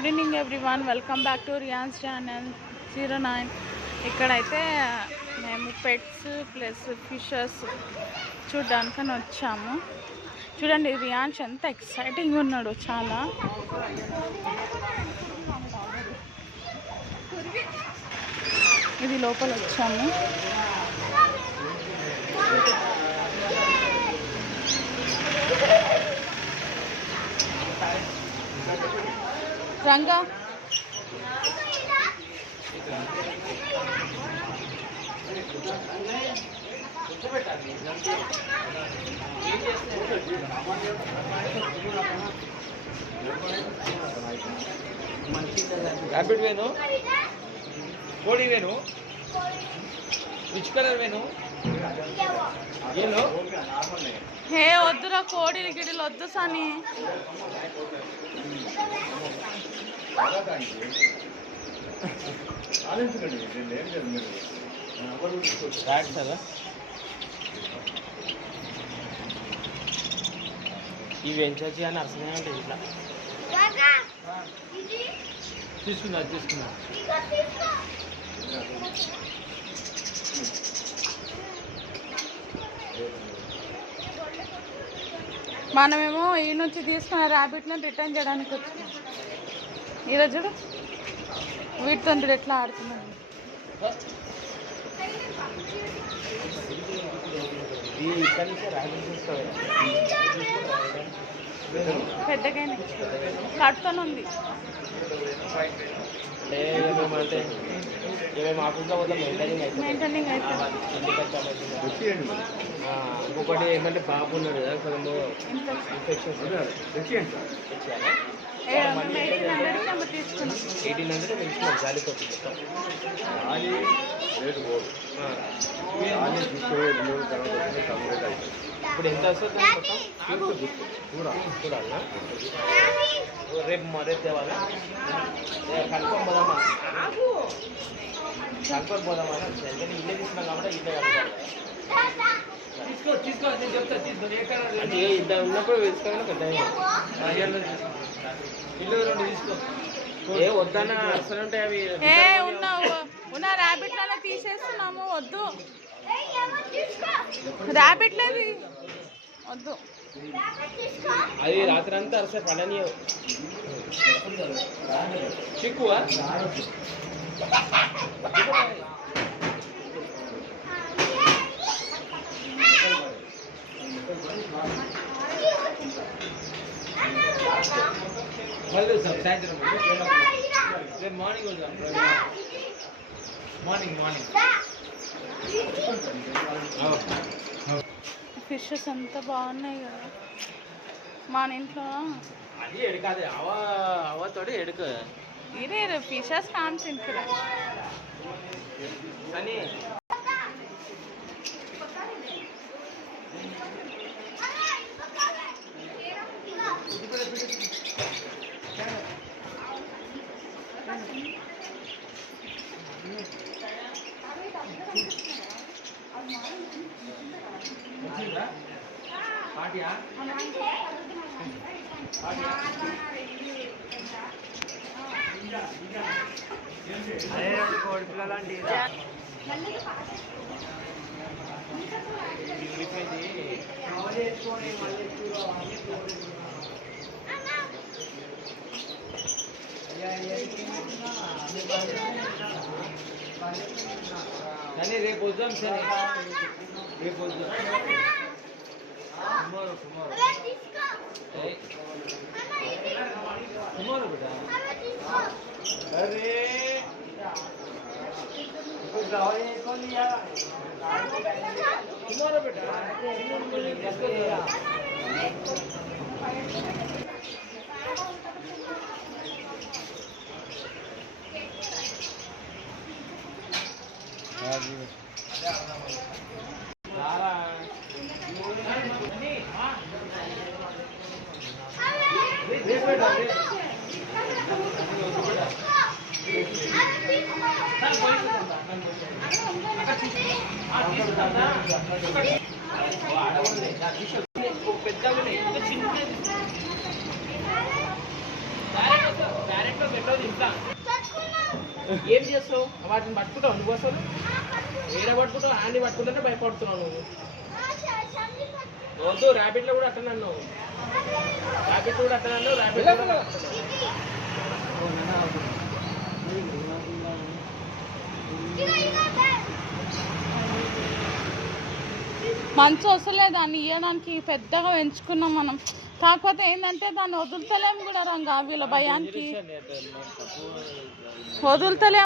Good evening everyone, welcome back to Ryan's channel 09. ఇక్కడైతే మేము pets plus fishes చూడ్డానికని వచ్చాము. చూడండి రియాన్స్ ఎంత ఎక్సైటింగ్ ఉన్నాడు, చాలా. ఇది లోపల వచ్చాము. రంగా ర్యాపిడ్ వేను, కోడి వేను, రిచ్ కలర్ వేను. హే వద్దురా, కోడిలు గిడిలు వద్దు సాని. ఇవి ఎంచొచ్చి అని అర్థమే ఉంటాయి. ఇట్లా తీసుకున్నా మనమేమో ఈ నుంచి తీసుకున్న ర్యాబిట్ని రిటర్న్ చేయడానికి వచ్చినాం. ఈరోజు చూడు వీటితో ఎట్లా ఆడుతున్నాను. పెద్దగానే కడుతూనే ఉంది. మెయింటైనింగ్ అయితే ఇంకొకటి ఏమంటే బాబు ఉన్నాడు కదా, కొంచెం ఇన్ఫెక్షన్స్ 1800 తీసుకున్నాం. 1800 పెంచుకున్నాం గాలితో. ఇప్పుడు ఎంత వస్తుంది చూడాలన్నా? రేపు తేవాలా? కన్ఫర్మ్ పోదామా? కన్ఫర్మ్ పోదామా? ఇల్లే తీసుకున్నాం కాబట్టి ఇల్లే కలుగుతాం. తీసుకో నేను చెప్తా. అంటే ఇంత ఉన్నప్పుడు వేసుకోవాలి. పెద్ద ఇల్లు 2 తీసుకో. ఏ వద్దన్నా అసలు ఉంటాయి అవి. ఉన్న ర్యాబిట్లలో తీసేస్తున్నాము. వద్దు, ర్యాబిట్లేదు వద్దు. అది రాత్రి అంతా అసలు పడని చిక్కువా. మళ్ళీ సాయంత్రం రేపు మార్నింగ్ ఫిషెస్ ఎంత బాగున్నాయి కదా మన ఇంట్లో. అది ఎడకాదు, అవతోటి ఎడుక. ఇదే ఫిషెస్ కాన్సెంట్ కానీ కోడి పిల్లలాంటి కానీ రేపు వద్దాం సరే. రేపు వద్దాం టుమారో బేటా. అరే టుమారో బేటా. పెద్ద ఏం చేస్తావు వాటిని పట్టుకుంటావు నువ్వు అసలు ఏడ పట్టుకుంటావు ఆన్ని పట్టుకుంటే భయపడుతున్నావు నువ్వు వద్దు ర్యాబిట్లో కూడా అట్లా అన్నావు ర్యాబిట్ కూడా అట్లా అన్నావు ర్యాబిట్ కూడా మంచి వస్తలే దాన్ని ఇవ్వడానికి పెద్దగా పెంచుకున్నాం మనం కాకపోతే ఏంటంటే దాన్ని వదులుతలేము కూడా రంగా వీళ్ళ భయానికి వదులుతలేము